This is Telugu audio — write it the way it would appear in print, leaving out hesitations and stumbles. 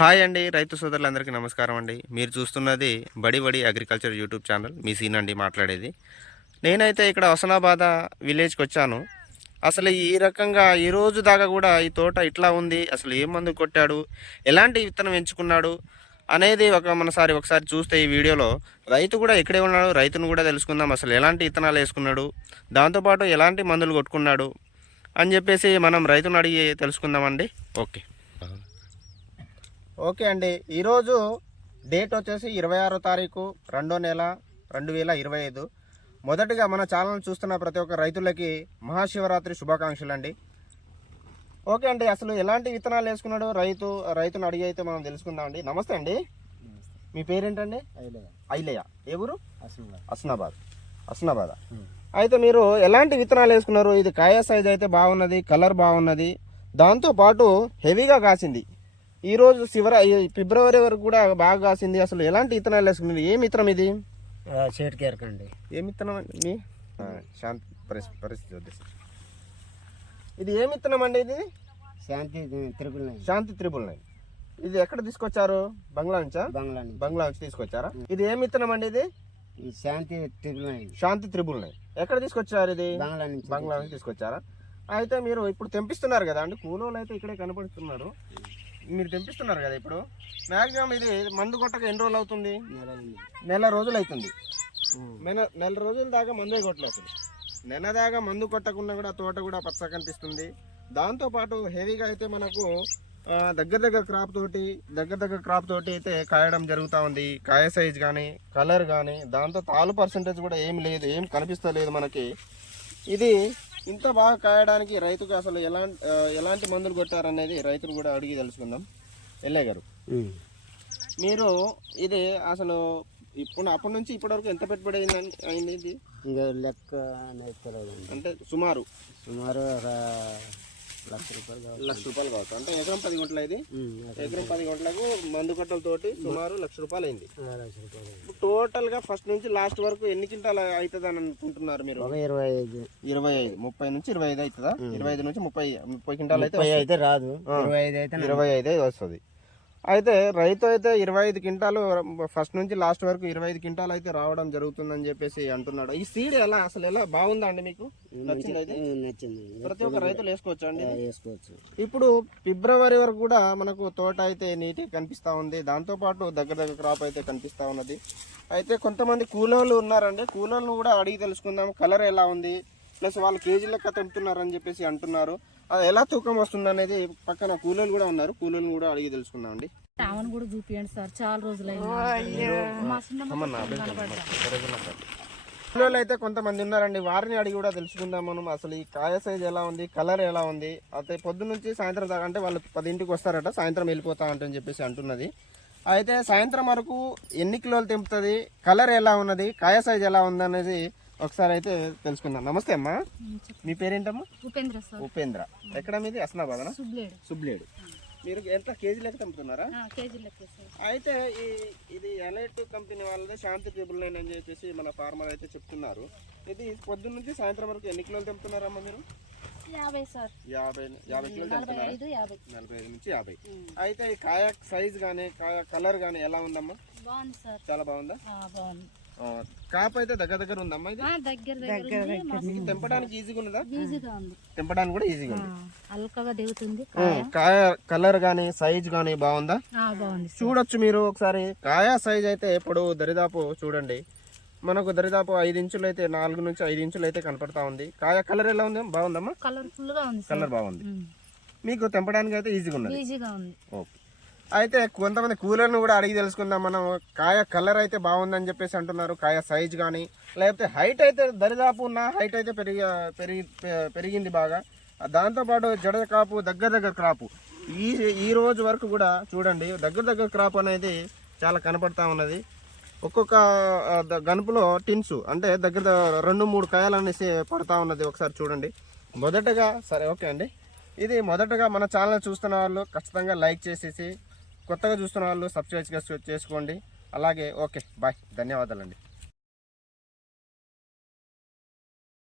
హాయ్ అండి, రైతు సోదరులందరికీ నమస్కారం అండి. మీరు చూస్తున్నది బడి బడి అగ్రికల్చర్ యూట్యూబ్ ఛానల్. మీ సీన్ అండి మాట్లాడేది. నేనైతే ఇక్కడ హుస్నాబాద్ విలేజ్కి వచ్చాను. అసలు ఈ రకంగా ఈ రోజు దాకా కూడా ఈ తోట ఇట్లా ఉంది, అసలు ఏ మందు కొట్టాడు, ఎలాంటి విత్తనం ఎంచుకున్నాడు అనేది ఒకసారి చూస్తే ఈ వీడియోలో రైతు కూడా ఇక్కడే ఉన్నాడు. రైతును కూడా తెలుసుకుందాం, అసలు ఎలాంటి విత్తనాలు వేసుకున్నాడు, దాంతోపాటు ఎలాంటి మందులు కొట్టుకున్నాడు అని చెప్పేసి మనం రైతును అడిగి తెలుసుకుందామండి. ఓకే అండి, ఈరోజు డేట్ వచ్చేసి 26వ తారీఖు 2వ నెల 2025. మొదటిగా మన ఛానల్ చూస్తున్న ప్రతి ఒక్క రైతులకి మహాశివరాత్రి శుభాకాంక్షలు అండి. ఓకే అండి, అసలు ఎలాంటి విత్తనాలు వేసుకున్నాడు రైతును అడిగి అయితే మనం తెలుసుకుందామండి. నమస్తే అండి, మీ పేరేంటండి? ఐలయ్య. ఏ ఊరు? హుస్నాబాద్. అయితే మీరు ఎలాంటి విత్తనాలు వేసుకున్నారు? ఇది కాయ సైజ్ అయితే బాగున్నది, కలర్ బాగున్నది, దాంతోపాటు హెవీగా కాసింది. ఈరోజు ఫిబ్రవరి వరకు కూడా బాగా కాసింది. అసలు ఎలాంటి విత్తనాలు వేసుకున్నారు? ఏం విత్తనం ఇది? అండి. ఏం విత్తనం అండి? శాంతి పరిస్థితి. ఇది ఏం విత్తనం అండి? ఇది శాంతి 999. ఇది ఎక్కడ తీసుకొచ్చారు? బంగ్లా నుంచా? బంగ్లా నుంచి తీసుకొచ్చారా? ఇది ఏం విత్తనం అండి? ఇది శాంతి 999. ఎక్కడ తీసుకొచ్చారు? ఇది బంగ్లా నుంచి తీసుకొచ్చారా? అయితే మీరు ఇప్పుడు తెంపిస్తున్నారు కదా అండి, కూలోళ్ళు అయితే ఇక్కడే కనపడుతున్నారు. మీరు తెంపిస్తున్నారు కదా, ఇప్పుడు మ్యాక్సిమం ఇది మందు కొట్టక ఎన్ని రోజులు అవుతుంది? నెల రోజులు అవుతుంది. నెల రోజుల దాకా మందే కొట్టలేదు. అసలు నెల దాకా మందు కొట్టకుండా కూడా తోట కూడా పచ్చ కనిపిస్తుంది. దాంతోపాటు హెవీగా అయితే మనకు దగ్గర క్రాప్ తోటి అయితే కాయడం జరుగుతూ ఉంది. కాయ సైజ్ కానీ కలర్ కానీ, దాంతో తాలు పర్సంటేజ్ కూడా ఏం లేదు, ఏం కనిపిస్తలేదు మనకి. ఇది ఇంత బాగా కాయడానికి రైతుకు అసలు ఎలాంటి మందులు కొట్టారనేది రైతులు కూడా అడిగి తెలుసుకుందాం. ఎల్లయ్య గారు, మీరు ఇది అసలు అప్పటి నుంచి ఇప్పటి వరకు ఎంత పెట్టుబడి అయింది? ఇది ఇంకా లెక్క అంటే సుమారు ₹1,00,000 కావచ్చు. అంటే ఎకరం 10 గుంటలు. ఇది ఎకరం 10 గుంటలకు మందు కట్టలతోటి సుమారు ₹1,00,000 అయింది. టోటల్ గా ఫస్ట్ నుంచి లాస్ట్ వరకు ఎన్ని క్వింటాలు అవుతుంది అని అనుకుంటున్నారు మీరు? 25, 30 నుంచి 25 అవుతుందా? 25 నుంచి 30 క్వింటాలు అయితే రాదు, 25 వస్తుంది. అయితే రైతు అయితే 25 క్వింటాలు ఫస్ట్ నుంచి లాస్ట్ వరకు 25 క్వింటాలు అయితే రావడం జరుగుతుందని చెప్పేసి అంటున్నాడు. ఈ సీడ్ అసలు ఎలా బాగుందా అండి? మీకు నచ్చింది? ప్రతి ఒక్క రైతులు వేసుకోవచ్చు అండి? వేసుకోవచ్చు. ఇప్పుడు ఫిబ్రవరి వరకు కూడా మనకు తోట అయితే నీట్గా కనిపిస్తా ఉంది. దాంతో పాటు దగ్గర క్రాప్ అయితే కనిపిస్తా ఉన్నది. అయితే కొంతమంది కూలోళ్ళు ఉన్నారండి, కూలోళ్ళను కూడా అడిగి తెలుసుకుందాం. కలర్ ఎలా ఉంది, ప్లస్ వాళ్ళు కేజీ లెక్క తెంపుతున్నారని చెప్పేసి అంటున్నారు. అది ఎలా తూకం వస్తుంది అనేది పక్కన కూలోళ్ళు కూడా ఉన్నారు, కూలోళ్ళని కూడా అడిగి తెలుసుకుందాం అండి. కూడా చూపియండి సార్, చాలా రోజులు కూలోళ్ళు అయితే కొంతమంది ఉన్నారండి, వారిని అడిగి కూడా తెలుసుకుందాం మనం. అసలు ఈ కాయ సైజ్ ఎలా ఉంది, కలర్ ఎలా ఉంది. అయితే పొద్దు నుంచి సాయంత్రం దాకా, అంటే వాళ్ళు 10ంటికి వస్తారట, సాయంత్రం వెళ్ళిపోతా అంటని చెప్పేసి అంటున్నది. అయితే సాయంత్రం వరకు ఎన్ని కిలోలు తెంపుతుంది, కలర్ ఎలా ఉన్నది, కాయ సైజ్ ఎలా ఉంది అనేది ఒకసారి అయితే తెలుసుకుందాం. నమస్తే అమ్మా, మీ పేరేంటమ్మా? ఉపేంద్ర. ఎక్కడ మీది? హుస్నాబాద్. సుబ్లేడు. మీరు ఎంత కేజీ లెక్క తెంపుతున్నారా? అయితే ఇది ఎలైట్ కంపెనీ వాళ్ళది శాంతి 999 అని చెప్పేసి మన ఫార్మర్ అయితే చెప్తున్నారు. ఇది పొద్దున్న నుంచి సాయంత్రం వరకు ఎన్ని కిలోలు తెంపుతున్నారమ్మా మీరు? 50 కిలోలు తెంపుతున్నారా? 45 నుంచి 50. అయితే ఈ కాయ సైజ్ కానీ కాయ కలర్ కానీ ఎలా ఉందమ్మా? చాలా బాగుందా? కాపు అయితే దగ్గర ఉందమ్మా? ఇది తెంపడానికి ఈజీగా ఉన్నదా? తెంపడానికి కూడా ఈజీగా ఉంది. కాయ కలర్ గానీ సైజ్ గానీ బాగుందా? చూడొచ్చు మీరు ఒకసారి. కాయ సైజ్ అయితే ఇప్పుడు దరిదాపు చూడండి, మనకు దరిదాపు 5 ఇంచులు అయితే, 4 నుంచి 5 ఇంచులు అయితే కనపడతా ఉంది. కాయ కలర్ ఎలా ఉంది? బాగుందమ్మా? కలర్ బాగుంది. మీకు తెంపడానికి అయితే ఈజీగా ఉన్నది. ఓకే. అయితే కొంతమంది కూలర్ను కూడా అడిగి తెలుసుకుందాం మనం. కాయ కలర్ అయితే బాగుందని చెప్పేసి అంటున్నారు. కాయ సైజ్ కానీ, లేకపోతే హైట్ అయితే దరిదాపు ఉన్న హైట్ అయితే పెరిగింది బాగా. దాంతోపాటు జడ కాపు, దగ్గర క్రాపు ఈ రోజు వరకు కూడా చూడండి, దగ్గర క్రాప్ అనేది చాలా కనపడతా ఉన్నది. ఒక్కొక్క గనుపులో టిన్స్ అంటే దగ్గర 2-3 కాయలు అనేసి పడతా ఉన్నది. ఒకసారి చూడండి. మొదటగా సరే, ఓకే అండి, ఇది మొదటగా మన ఛానల్ చూస్తున్న వాళ్ళు ఖచ్చితంగా లైక్ చేసేసి, కొత్తగా చూస్తున్న వాళ్ళు సబ్స్క్రైబ్ చేసుకోండి. అలాగే ఓకే, బాయ్, ధన్యవాదాలండి.